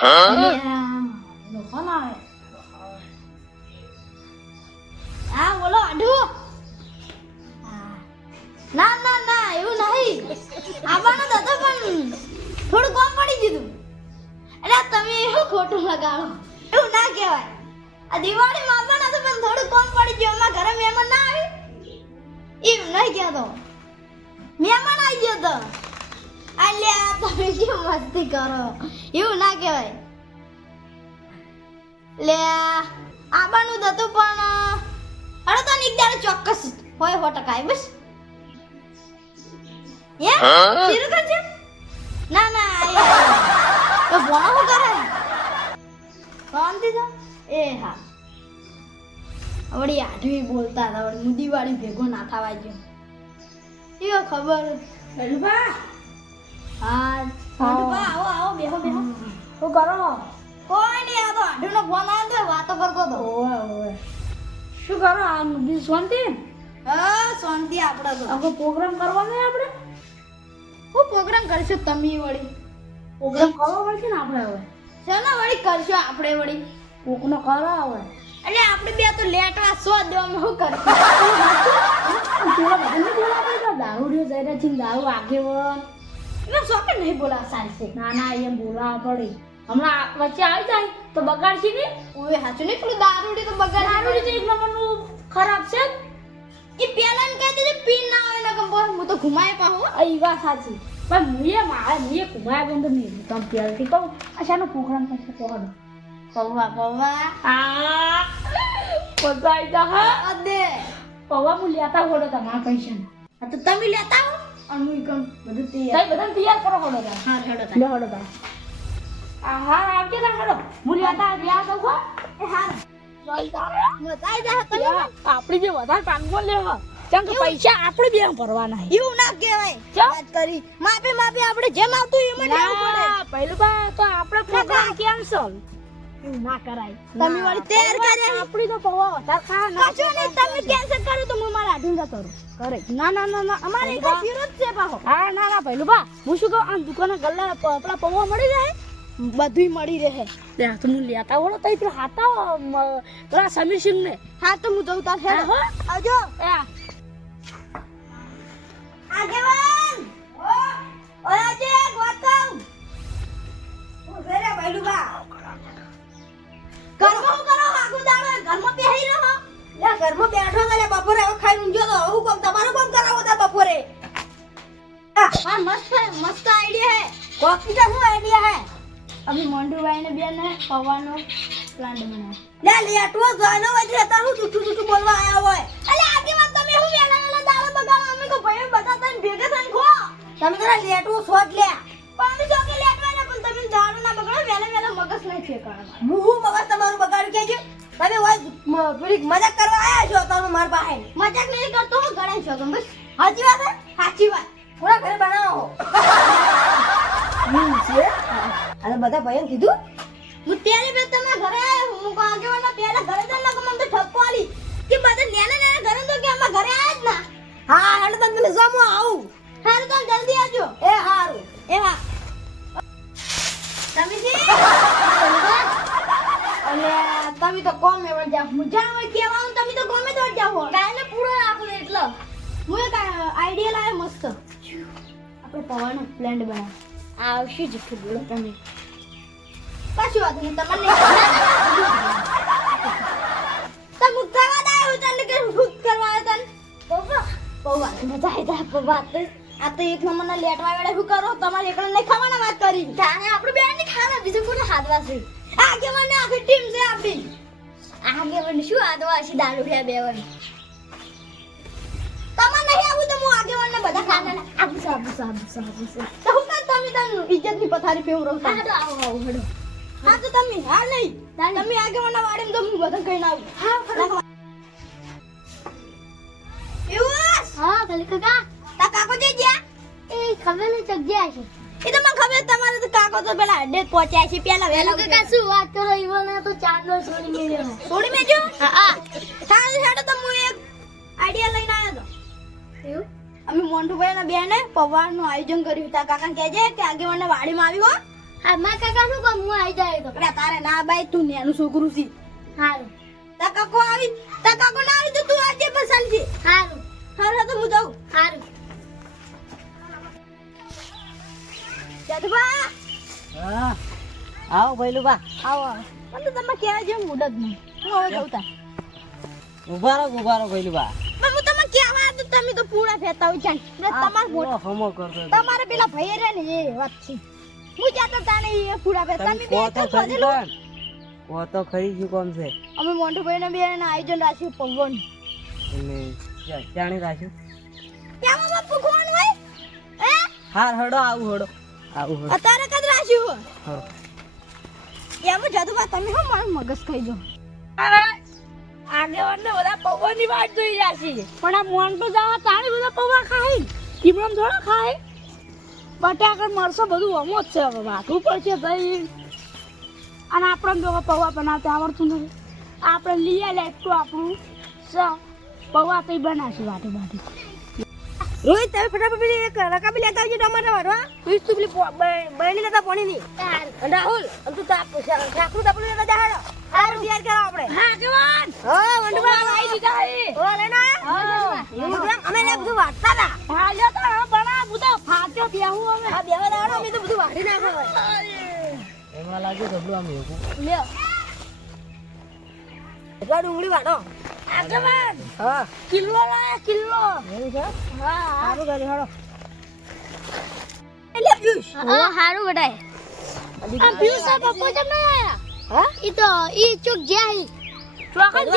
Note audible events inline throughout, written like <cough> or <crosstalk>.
આવે હા બોલો હા. ના ના ના એવું નહીં આવવાનો તો હતો પણ થોડું કોમ પડી દીધું એટલે તમે એવું ખોટું લગાડો એવું ના કહેવાય આ દિવાળીમાં આવવાના તો પણ થોડું કોમ પડી ગયું અમારા ઘરે મહેમાન ના આવી એવું નહીં કહેતો મહેમાન આવી ગયો તો અલ્યા તમે શું મસ્તી કરો. એવું ના કહેવાય. લે આવવાનું તો હતું પણ અરે તો એક દાડો ચોક્કસ હોય સો ટકા આવી બસ. હે? શીરું કરજો. ના ના એ તો ભણો શું કરે? શાંતિ તો એ હા. વળી આઠવી બોલતા હતા વળી હું દિવાળી ભેગો ના થવા ગયો એ ખબર? પેલુબા હા. આવો આવો બેહો બેહો. શું કરો. કોઈ નહીં આ તો આઢુનો ફોન આવ્યો વાતો કરતો હતો. શું કરો? આ બી શાંતિ? હા શાંતિ આપણે તો. આખો પ્રોગ્રામ કરવાનો આપણે હું પ્રોગ્રામ કરશું તમે વળી. પ્રોગ્રામ કરવો પડશે ને આપણે હવે? શેના વળી કરશું આપણે વળી? કોકનો કરો હવે. એટલે આપણે બે તો લેટવા સો દેવામાં શું કરશું પેલા બધાને બોલાવે તો જઈ રહ્યા છે દારૂ આગેવન. એમાં શોખ નહીં બોલા સારી છે ના ના એમ બોલાવા પડી. હમણાં વચ્ચે આવી જાય તો બગાડશે ને? ઓય હાચું નહીં પેલું દારૂડી તો બગાડ. દારૂડી તો એક નંબરનું ખરાબ છે. એ પેલા ને કહેતી હતી પીન ના હોય ને કંપો હું તો ઘુમાય પાહો આ વાત સાચી. પણ મુએ મારે મુએ કુમાર બંધ નહીં તમ પહેલથી કહું. શાનો પ્રોગ્રામ થશે કહો પૌવા પૌવા. આ મજા જા હા. અદે પૌવા હું લેતા હોડો તમારા પૈસા આ તો તમે લેતા હો. અને બધું તૈયાર. તઈ બધાને તૈયાર કરો હોડો તા. હા હેડો લે હોડો તા. આ આવજે તા હોડો હું લેતા લ્યા તો ખો એ હાર મજા આવી જાય તમે આપણી જે વધારે પાંગો લે કેમ કે પૈસા આપણે બે ભરવાના એવું ના કહેવાય? વાત કરી. માપે માપે આપણે જેમ આવતું એમ લેવું પડે. પહેલું બા તો આપણે પ્રોગ્રામ કેન્સલ એવું ના કરાય. તમે વાળી તૈયાર કર્યા આપણી તો બહુ વધારે ખા ના તમે કેન્સલ કરો તો હું મારા આધીન જતો રહું કરે ના ના ના ના. અમારે એક પહેલું બા- છે પાહો. હા ના ના પહેલું બા. હું શું કહું? આ દુકાને ગલ્લા આપણા પૌવા મળી જાય બધુંય મળી રહે. લે તો હું લેતા વળો તઈ પેલા હાતા પેલા સમીર સિંહ ને હા તો હું જઉં તાર હા, હો. આવજો. આગેવાન! ઓય આજે ગોતમ ઘરે બેઠું બા. ઘરમાં કરો આગુ દાડો ઘરમાં પહેરી રહો. લે ઘરમાં બેઠો તો લે બપોરે હવે ખાઈ ઊંઘ્યો તો હું કોમ તમારું કોમ કરાવો તા બપોરે. હા મસ્ત મસ્ત આઈડિયા હે का શું આઈડિયા હે અભી મોંડુભાઈ ને બેન ને પવાનો પ્લાન્ટ બનાવ લે લે આટલો ગાનો વજે હતા હું જૂઠું જૂઠું બોલવા આયા હોય. અલે આગેવાન તમે હું વેલા બગાડો? અમે તો બધા તને ભેગા થઈને ખો. તમે જરા લેટવું લે. પણ અમે જોકે લેટવા પણ તમે દાડો ના બગાડો વેલા વેલા મગજ ફેંકાડો હું હું મગજ તમારું બગાડ્યું કેજો તમે મ- થોડીક મજાક કરવા આયા છો તમે માર પાસે મજાક નહીં કરતો હું ગણાય છો બસ. સાચી વાત હે? સાચી વાત. થોડા ઘરે બનાવો. હું છે? અને બધા ભાઈ કીધું? હું ત્યારે બે તમે ઘરે આવ્યો હું કો આગેવાના પેલા ઘરે જ લોકો મને ઠપકો આલી કે બધા નેના નેના ઘરે તો કે અમાર ઘરે આયા જ ના. હા હેડ તમે તમે જમો આવું. હારું તો જલ્દી આવજો. એ હારું. એ હા. તમે જી અને તમે તો જાવ હું જાવ કેવાનું તમે તો ગમે તો જાવ કાલે પૂરો રાખો એટલે. હું એક આઈડિયા લાવે મસ્ત. આપણે પવાનો પ્લાન બનાવ. આવશે જઠ્ઠું બોલો. તમે. પાછું વાત નહીં તમને તમે કરવા દા હું તને કે શું કરવા આવ્યો તને? મજા આવી જાય પૌવા. તો આ તો એક નંબરના લેટવા વેળે શું કરો? તમારે એકલા નહીં ખાવાના વાત કરી. આપણે બેન નહીં ખાવાના બીજું કોને હાથવા છે? આ કે મને આખી ટીમ છે આપણી. આગેવાન શું આ હાથવા છે? દારૂ છે વાર તમારે નહીં આવું તો હું આગેવાનને બધા ખાના આપું છું આપું છું આપું છું આપું છું. તો હું કાં તમે તમને ઇજ્જતની પથારી ફેવરો હા તો આવો આવો હડો. હા તો તમે હા નહીં. તમે આગેવાનના વાડે તો હું બધા કહીને આવું. હા હડો. એવું હા કાકા. તા કાકો જે ગયા? એ ખબર નહીં જગ્યા છે. એ તો મને ખબર તમારે તો કાકો તો પેલા અડ્ડે જ પહોંચ્યા છે પેલા વહેલા કાકા શું વાત કરો ઈવન તો ચાંદલો છોડી મેળ્યો છોડી મેજો હા હા. સારું હેડો તો હું એક આઈડિયા લઈને આવ્યો તો. એવું? અમે મોન્ટુભાઈ ના બેને પવારનું આયોજન કર્યું તા. કાકા કહેજે કે આગેવાનને વાડીમાં આવી હો. હા માં કાકા શું કહું હું આવી જાય તો. અરે તારે ના બાઈ તું નેનું છોકરું છી. હારું. તા કાકો આવી તા કાકો ના આવી તો તું આજે પસંદ છે હારું. હારું તો હું જાઉં. હા. આવો ભઈલું બા. આવો. પણ તમે કહેવા જેમ મુડત નહીં. હું હવે જઉં તા ઊભા રહો ઊભા રહો ભઈલું બા. પણ હું તમે કહેવા તો તમે તો પૂરા ફેરતા હોય ચાલ ને તમાર મોટ હમો કરતો તમારે પેલા ભાઈ રે ને એ વાત છે. હું જાતો તાને એ પૂરા ફેરતા તમે બે તો ખરી. પણ. તો ખરી કોમ છે? અમે મોન્ટુ ભાઈ ને બે ને આયોજન રાખ્યું પવન. એટલે ચા- રાખ્યું? કેમ બાપુ હોય? હે? હાર હડો આવું હડો. આવું અત્યારે કદ રાખ્યું હડો એમ જદુબા તમે હો મારું મગજ ખાઈ જો આગેવાન ને બધા પૌવાની વાત જોઈ રહ્યા છે પણ આ મોન તો જવા તાણે બધા પૌવા ખાય. ટીમડમ થોડા ખાય. બટાકા મરસો બધું અમો જ છે હવે વાટવું પડશે ભાઈ. અને આપણે જો પૌવા બનાવતા આવડતું નથી. આપણે લઈએ લેટું આપણું સ પૌવા કઈ બનાવશું વાટી વાટી રોહિત તમે ફટાફટ પેલી એક રકાબી લેતા આવજો ટમાટર વાળવા પીસ તું પેલી બહેની લેતા પાણી ની અને રાહુલ અને તું સાકરું તાપલું લેતા જા હેડો. તૈયાર કરો આપણે. હા જવાન. હા વંડુબા આવી. દીધા એ ઓ લેના. અમે ને બધું વાટતા હતા. હા લ્યો તો હા બના બધા ફાટ્યો બેહું હવે. આ બેવા દાડો અમે તો બધું વાટી નાખે એમાં લાગ્યું ઢબલું આમ એવું. લ્યો. એટલા ડુંગળી વાટો. આગેવાન હા. કિલ્લો લાયા કિલ્લો. એવું છે? હા સારું કરી હાડો પિયુષ. હા સારું બટાય આ પિયુષ આ પપ્પા કેમ ના આયા? હા? ઈ તો ઈ ચૂક ચોકન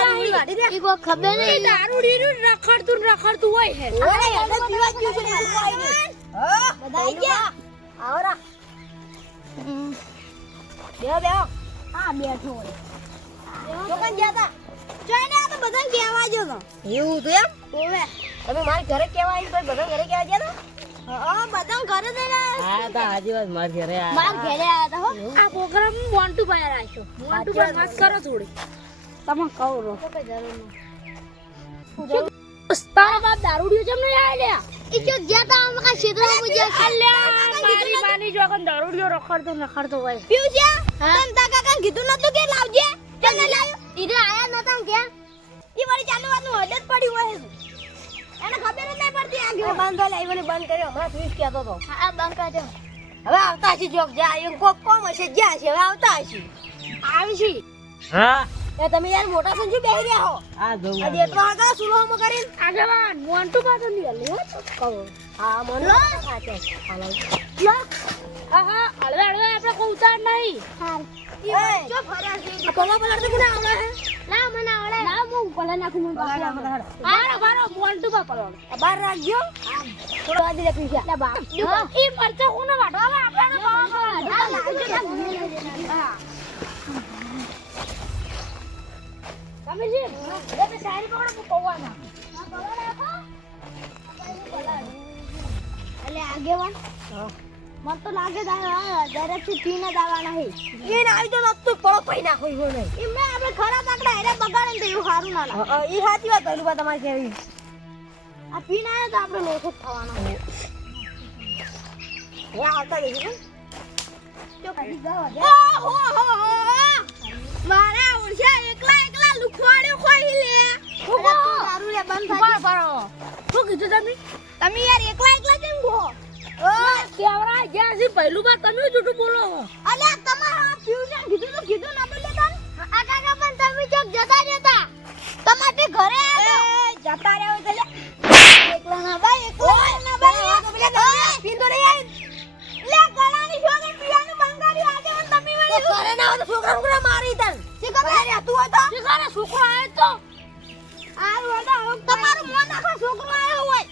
ઈ ખબર નહીં. દારૂડીનું રખડતું રખડતું હોય પીવા છે ગયું. હા બધા ગયા? આવરા બેઠો ચોકન ગયા તા? જોઈને આ તો બધાને કહેવા જો તો. એવું તો એમ? ઓવે. તમે મારા ઘરે કહેવા આવી તો બધા ઘરે કહેવા ગયા તો? હા બધા ઘરે જઈને આ તા હાજી વાત માર ઘરે આ માર ઘરે આયા તા આ પ્રોગ્રામ મોન્ટુ ભાઈ રાખ્યો. મોન્ટુ ભાઈ મત કરો થોડી તમે કહો રો. તારા બાપ દારૂડિયો કેમ નહીં આયા ઈ ચોક જ્યાં તા અમે કા ક્ષેત્રમાં પૂજ્યા છે. મારી માની જોગન દારૂડિયો રખડતો રખડતો હોય. પીવજ્યા તન તા કાકા કીધું નતું કે લાવજે? લાવ્યો ઈ રે આયા નતા ને ક્યાં ઈ વળી ચાલુ વાતનું હદ જ પડી હોય. એને ખબર જ નહીં પડતી આ ગયો. બંધ લાવી વળી બંધ કર્યો. હમણાં ટ્વીટ કહેતો તો હા આ બંકા જો હવે આવતા હશે જોક જા એમ કોક કોમ હશે જ્યાં છે હવે આવતા હશે. આવી છે હા? એ તમે યાર મોટા સંજુ બેહી રહ્યા હો. આ જોઉં આજે એટલો આગળ સુલહોમાં કરીને. આગેવાન મોન્ટુ પાછો નહીં હલે હો. કહો. હા મને સાચે હાલો. હા હા હળવે હળવે આપણે કોઈ ઉતાર નહીં. જો પલો પલો તો કોને આવડે ના મને આવડે ના હું પલે નાખું મને હારો હારો મોન્ટુ પા પલો બાર રાખજો થોડો આદી લખી છે લે બા ઈ મરચા કોને વાટવા આપણે હા તમે જી તમે સારી પકડો હું પૌવા એટલે આગેવાન મને તો લાગે દરેકથી પીને દાવાના હે એને આવી તો નતું પળો પઈ ના ઈ હોય ઈ મેં આપણે ખરા તાકડા એને બગાડે તો એવું સારું ના લાગે. એ સાચી વાત વાત તમારી કેવી? આ પીને આવ્યો તો આપણે લોસો જ થવાનો. હે આવતા જઈશું મારા પહેલું તમે જૂઠું બોલો. છો. અલ્યા તમારા ફ્યુઝન કીધું તો કીધું ના બોલે તન. આ કાકા પણ તમે ચોક જતા રહેતા. તમારે ઘરે જતા રહ્યો તો લે એકલા ના ભાઈ એકલો ના ભાઈ. તો પેલા પીંદો નહીં આવી લે ગળાની જોગન પીવાનું બંગાળી આજે પણ તમે વળી ઘરે ના હોય તો છોકરા છોકરા મારી તન શી ખબર? રે તું. શીખાને છોકરો આવે તો. આ રોડા તમારું મોં નાખો છોકરો આવ્યો હોય.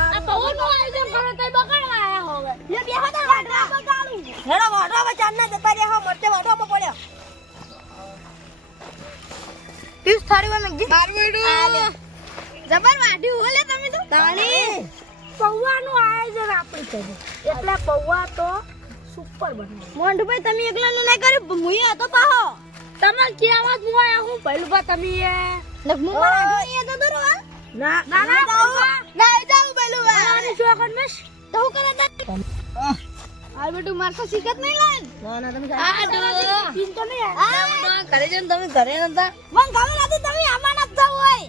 આ પવનનું આયોજન કરે તઈ બગાડવા હવે. લે બે હતા વાડવા બગાડું હેડો વાડવા ચાર ના જતા રહ્યા મરતે વાડવામાં પડ્યો. પીસ થારી વા જબર વાડ્યું હોલે તમે તો? તાણી. પૌવાનું આયોજન આપણે કર્યું એટલે પૌવા તો સુપર બને. મોંઢુભાઈ તમે એકલાનું ના કર્યું? મુએ હતો પાહો. તમે કે આવાજ હું આયા હું પહેલું બા તમે એ. લગમુ મારા આડો એ તો દરો ના ના ના પૌવા. ના જાવ પેલું આની ચોકન મેશ તો હું કરે તા આ બેટું મારસો શીખત નહીં લાન ના? ના તમે આ તો ચિંતા નહીં આ ઘરે જન તમે ઘરે નતા મન ખબર હતી તમે આમાં નતા હોય.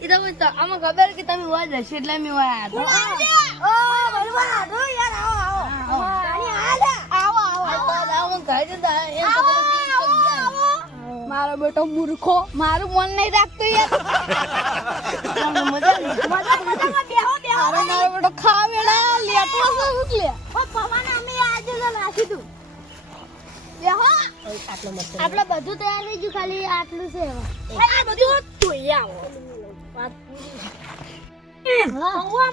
એ તો મને તો આમાં ખબર કે તમે હોય જશે એટલે મેં હોય આ તો ઓ બરોબર. આડો યાર આવો આવો આની આલે આવો આવો આવો ઘરે જઈને એમ તો તમે તો. મારો બેટો મૂર્ખો. મારું મન નહીં રાખતું યાર. <laughs> મજા મજા મજામાં બેહો બેહો અરે બેટો ખા વેડા લેટવો છે લે ઓ પવન અમે આજે તો નાખી દઉં. બેહો આટલો મત આપણે બધું તૈયાર થઈ ગયું ખાલી આટલું છે હવે. આ બધું ધોઈ આવો. વાત પૂરી.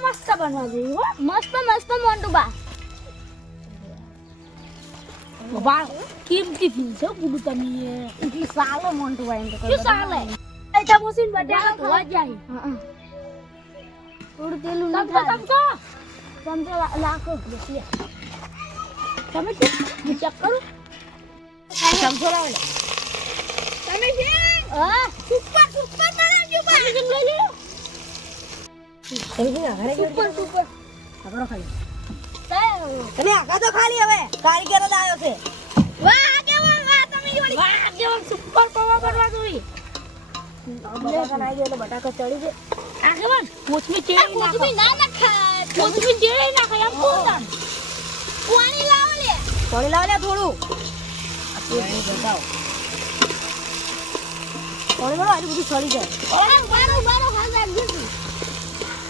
મસ્ત બનવા જોઈએ હો. મસ્ત મસ્ત મોન્ટુ બા. બાબા કિંમતી ફીલ છે ગુડુ તમે એટલી મોન્ટુ બા એમ તો ચાલે એ તો મશીન બટાકા ધોવા જાય. થોડું પેલું નહીં તમકો સમજો લાખો તમે શું? હું ચેક કરું? ચમચો લાવો તમે છે? હા. સુપર સુપર બનાવજો બા કેમ લઈ લ્યો તમે શું ઘરે સુપર સુપર. પકડો ખાલી. તમે આગા તો ખાલી હવે. કારીગર જ આવ્યો છે. વાહ આગેવાન વાહ તમે વાહ કેવા સુપર પવા બનવા જોઈએ બટાકા નાખી ગયો એટલે બટાકા ચડી જાય. આગેવાન કોથમી ચેડી નાખો. ના નખાય કોથમી ચેડી નાખો એમ તમ પાણી લાવો લે. પાણી લાવ લે થોડું. પાણી બતાવો પાણી બતાવો એટલું બધું ચડી જાય બારો બારો રાખજો તું.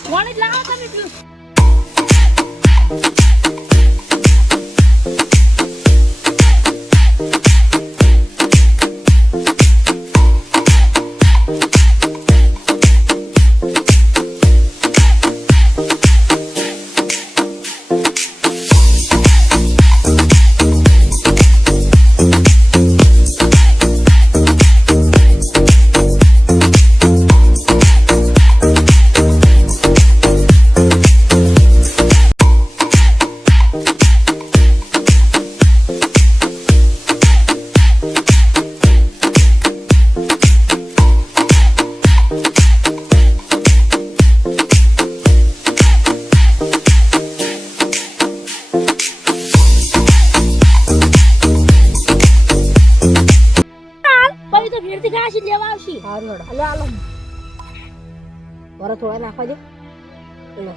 પાણી લાવો તમે પીવું નાખવા દો લો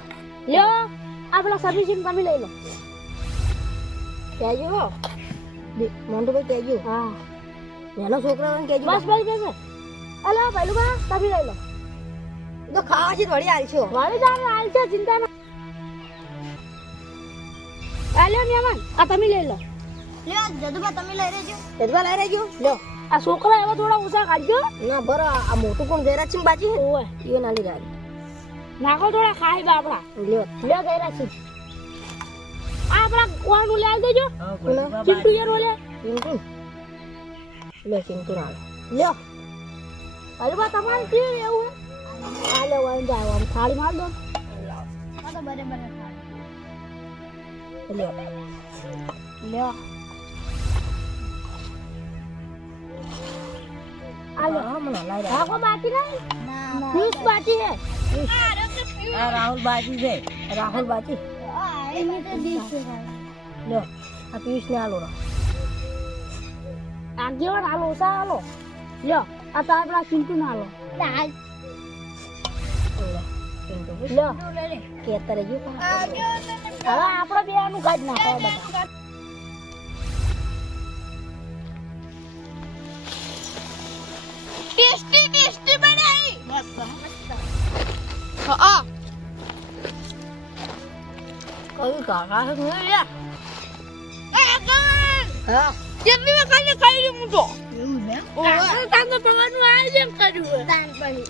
લ્યો આ પેલા સર્વિસિંગ તમે લઈ લો કહેજો મોન્ટુભાઈ કહેજો હા નાનો છોકરાઓને કહેજો બસ બસ બસ અલા પહેલું બા તમે લઈ લો તો ખાવા છે થોડી આલશો વાળી હાલ છે ચિંતા ના આલ્યો મહેમાન આ તમે લઈ લો લ્યો જદુબા તમે લઈ રહેજો તેજવા લઈ રહેજો લ્યો આ છોકરા એવા થોડા ઓછા કાઢજો ના બરો આ મોટું કોણ જયરાજ સિંહ બાજી ઓય એ નાલી રાજ નાખો થોડા ખાઈ બાપડા લ્યો લ્યો ગયરા છે આ આપણા કોવાનું લે આવી દેજો? ચિંટુ યાર ઓલે ચિંટુ. લે ચિંટુ ના લ્યો. અરે બા તમારે કે એવું? હે આ લે વાઈન જાવ આમ થાળી માર દો. આ તો બરાબર લ્યો. લ્યો. આ લે હા લાઈ રાખો બાકી નહીં જ્યુસ બાકી હે આ રાહુલ બાજી છે રાહુલ બાજી એની તો ડીશ છે ખાલી. લ્યો આ પિયુષ ને આલો રા આગેવાન હાલો ઓછા હાલો લ્યો આ તારા પેલા ચિંટુ ના હાલો લાલ લ્યો ચિંટુ લ્યો કે અત્યારે જો હવે આપણે બે આનું કાઢ નાખો બધા ટેસ્ટી કયું કાકા છે ને યાર આગળ હા કેટલી વાર ખાઈને ખાઈ રહ્યો હું તો આપણે તાંતો પગારનું આયોજન કર્યું હે તાન પડી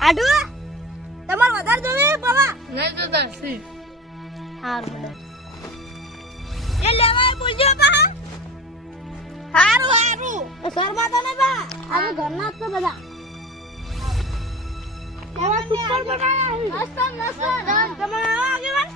આડુ તમારે વધારે જોવે બાબા નહીં તો દસી બધું એ લેવાય બોલજો બા સારું સારું શર્મા તો નહીં બા આ ઘરના જ તો બધા એવા સુપર બનાયા મસ્ત મસ્ત. તમારે આવો આગેવાન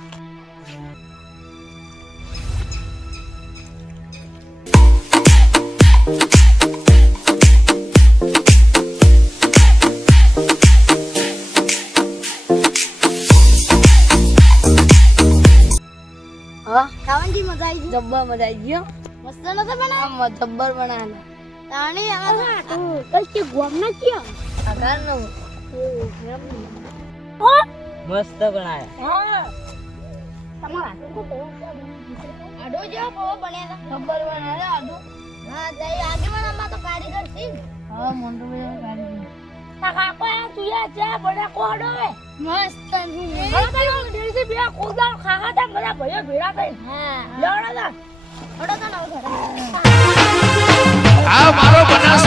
ખાવાની મજા આવી ગઈ. જબ્બર મજા આવી ગયો મસ્ત નતો બનાવ્યો જબ્બર બનાવ્યો તાણી હવે કશું ગોમ ના ક્યાં આધાર નો મસ્ત બનાયા હા. તમારા આડો જેવો પવો બન્યા હતા જબ્બર બનાવેલા આડું હા તો કારીગર છે હા મોટું ભાઈ ગાડી તા કાકો આ તું ચા બડા કોડો મસ્ત હવે તને દેશી બે કોદાળ ખાખા તા બધા ભાઈઓ ભેળા થઈ હા લેવડા તા હડો તો નવ ઘરે આ મારો બનાવ